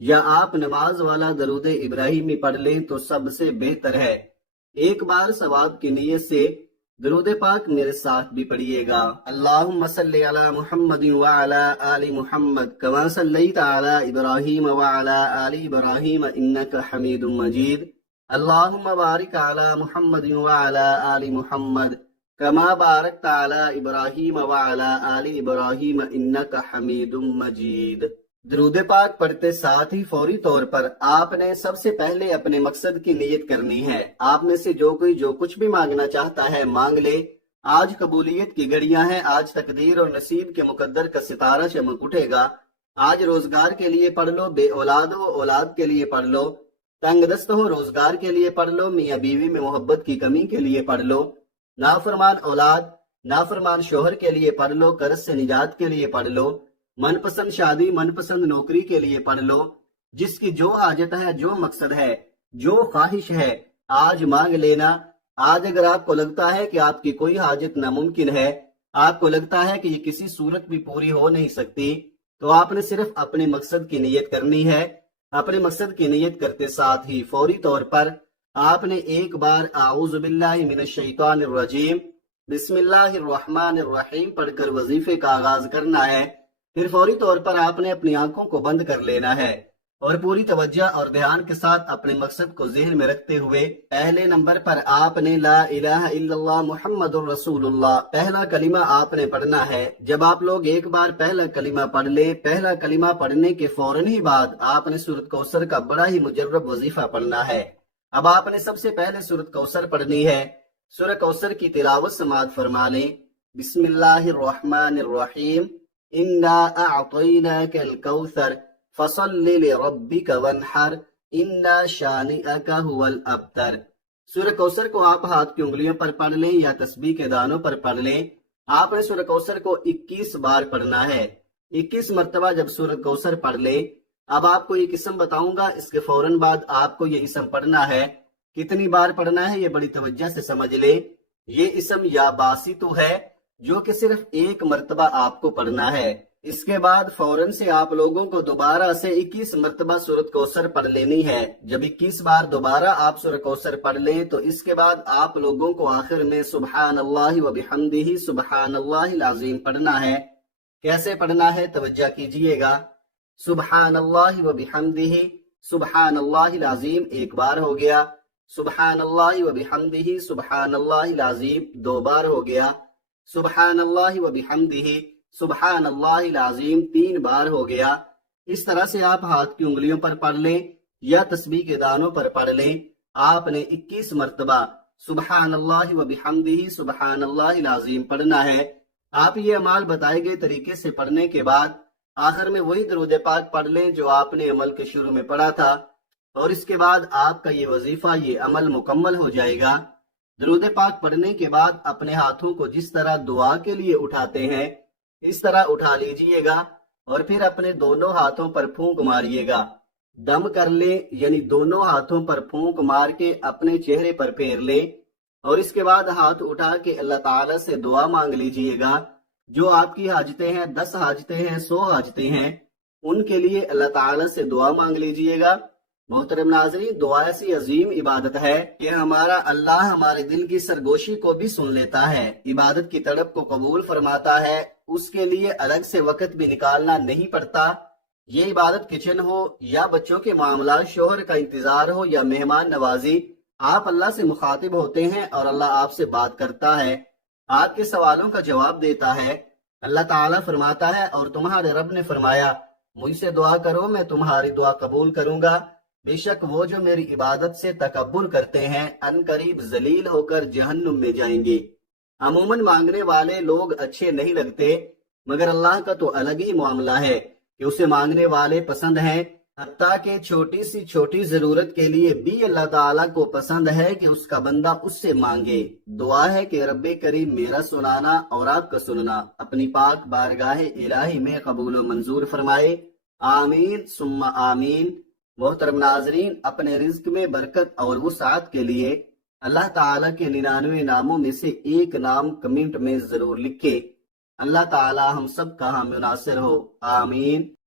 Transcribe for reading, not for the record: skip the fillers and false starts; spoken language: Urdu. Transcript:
یا آپ نماز والا درود ابراہیمی پڑھ لیں تو سب سے بہتر ہے۔ ایک بار ثواب کی نیت سے درود پاک میرے ساتھ بھی پڑھیے گا۔ اللہم صلی علی محمد وعلی آل محمد کما صلیت علی ابراہیم وعلی آل ابراہیم انکا حمید مجید۔ اللہم بارک علی محمد وعلی آل محمد کما بارکت علی ابراہیم وعلی آل ابراہیم انکا حمید مجید۔ درود پاک پڑھتے ساتھ ہی فوری طور پر آپ نے سب سے پہلے اپنے مقصد کی نیت کرنی ہے۔ آپ میں سے جو کوئی جو کچھ بھی مانگنا چاہتا ہے مانگ لے۔ آج قبولیت کی گھڑیاں ہیں، آج تقدیر اور نصیب کے مقدر کا ستارہ چمک اٹھے گا۔ آج روزگار کے لیے پڑھ لو، بے اولاد ہو اولاد کے لیے پڑھ لو، تنگ دست ہو روزگار کے لیے پڑھ لو، میاں بیوی میں محبت کی کمی کے لیے پڑھ لو، نافرمان اولاد نافرمان شوہر کے لیے پڑھ لو، قرض سے نجات کے لیے پڑھ لو، من پسند شادی من پسند نوکری کے لیے پڑھ لو۔ جس کی جو حاجت ہے، جو مقصد ہے، جو خواہش ہے، آج مانگ لینا۔ آج اگر آپ کو لگتا ہے کہ آپ کی کوئی حاجت ناممکن ہے، آپ کو لگتا ہے کہ یہ کسی صورت بھی پوری ہو نہیں سکتی، تو آپ نے صرف اپنے مقصد کی نیت کرنی ہے۔ اپنے مقصد کی نیت کرتے ساتھ ہی فوری طور پر آپ نے ایک بار اعوذ باللہ من الشیطان الرجیم بسم اللہ الرحمن الرحیم پڑھ کر وظیفے کا آغاز کرنا ہے۔ پھر فوری طور پر آپ نے اپنی آنکھوں کو بند کر لینا ہے اور پوری توجہ اور دھیان کے ساتھ اپنے مقصد کو ذہن میں رکھتے ہوئے پہلے نمبر پر آپ نے لا الہ الا اللہ محمد الرسول اللہ پہلا کلمہ آپ نے پڑھنا ہے۔ جب آپ لوگ ایک بار پہلا کلمہ پڑھ لیں، پہلا کلمہ پڑھنے کے فوراً ہی بعد آپ نے سورۃ کوثر کا بڑا ہی مجرب وظیفہ پڑھنا ہے۔ اب آپ نے سب سے پہلے سورۃ کوثر پڑھنی ہے۔ سورۃ کوثر کی تلاوت سماعت فرما لیں۔ بسم اللہ الرحمن الرحیم انا اعطیناک الکوثر فصل لربک وانحر انا شانئک هو الابتر۔ سورۃ کوثر کو آپ ہاتھ کی انگلیوں پر پڑھ لیں یا تسبیح کے دانوں پر پڑھ لیں۔ آپ نے سورۃ کوثر کو 21 بار پڑھنا ہے۔ 21 مرتبہ جب سورۃ کوثر پڑھ لیں، اب آپ کو یہ قسم بتاؤں گا، اس کے فوراً بعد آپ کو یہ اسم پڑھنا ہے۔ کتنی بار پڑھنا ہے یہ بڑی توجہ سے سمجھ لیں۔ یہ اسم یا باسطو ہے جو کہ صرف ایک مرتبہ آپ کو پڑھنا ہے۔ اس کے بعد فوراً سے آپ لوگوں کو دوبارہ سے 21 مرتبہ سورۃ کوثر پڑھ لینی ہے۔ جب 21 بار دوبارہ آپ سورۃ کوثر پڑھ لیں تو اس کے بعد آپ لوگوں کو آخر میں سبحان اللہ و بحمدہ سبحان اللہ العظیم پڑھنا ہے۔ کیسے پڑھنا ہے توجہ کیجئے گا۔ سبحان اللہ و بحمدہ سبحان اللہ العظیم ایک بار ہو گیا، سبحان اللہ و بحمدہ سبحان اللہ العظیم 2 بار ہو گیا، سبحان اللہ و بحمدہ سبحان اللہ العظیم 3 بار ہو گیا۔ اس طرح سے آپ ہاتھ کی انگلیوں پر پڑھ لیں یا تسبیح کے دانوں پر پڑھ لیں۔ آپ نے 21 مرتبہ سبحان اللہ و بحمدہ سبحان اللہ العظیم پڑھنا ہے۔ آپ یہ اعمال بتائے گئے طریقے سے پڑھنے کے بعد آخر میں وہی درود پاک پڑھ لیں جو آپ نے عمل کے شروع میں پڑھا تھا، اور اس کے بعد آپ کا یہ وظیفہ یہ عمل مکمل ہو جائے گا۔ درود پاک پڑھنے کے بعد اپنے ہاتھوں کو جس طرح دعا کے لیے اٹھاتے ہیں اس طرح اٹھا لیجئے گا، اور پھر اپنے دونوں ہاتھوں پر پھونک ماریے گا۔ دم کر لیں، یعنی دونوں ہاتھوں پر پھونک مار کے اپنے چہرے پر پھیر لیں، اور اس کے بعد ہاتھ اٹھا کے اللہ تعالیٰ سے دعا مانگ لیجئے گا۔ جو آپ کی حاجتیں ہیں، 10 حاجتیں ہیں، 100 حاجتیں ہیں، ان کے لیے اللہ تعالیٰ سے دعا مانگ لیجئے گا۔ محترم ناظرین، دعا ایسی عظیم عبادت ہے کہ ہمارا اللہ ہمارے دل کی سرگوشی کو بھی سن لیتا ہے، عبادت کی تڑپ کو قبول فرماتا ہے، اس کے لیے الگ سے وقت بھی نکالنا نہیں پڑتا۔ یہ عبادت کچن ہو یا بچوں کے معاملات، شوہر کا انتظار ہو یا مہمان نوازی، آپ اللہ سے مخاطب ہوتے ہیں اور اللہ آپ سے بات کرتا ہے، آپ کے سوالوں کا جواب دیتا ہے۔ اللہ تعالیٰ فرماتا ہے اور تمہارے رب نے فرمایا مجھ سے دعا کرو میں تمہاری دعا قبول کروں گا، بے شک وہ جو میری عبادت سے تکبر کرتے ہیں ان قریب ذلیل ہو کر جہنم میں جائیں گے۔ عموماً مانگنے والے لوگ اچھے نہیں لگتے، مگر اللہ کا تو الگ ہی معاملہ ہے کہ اسے مانگنے والے پسند ہیں، حتیٰ کہ چھوٹی سی چھوٹی ضرورت کے لیے بھی اللہ تعالیٰ کو پسند ہے کہ اس کا بندہ اس سے مانگے۔ دعا ہے کہ رب کریم میرا سنانا اور آپ کا سننا اپنی پاک بارگاہ الہی میں قبول و منظور فرمائے، آمین ثم آمین۔ محترم ناظرین، اپنے رزق میں برکت اور وسعت کے لیے اللہ تعالیٰ کے 99 ناموں میں سے ایک نام کمنٹ میں ضرور لکھے۔ اللہ تعالیٰ ہم سب کا ہم ناصر ہو، آمین۔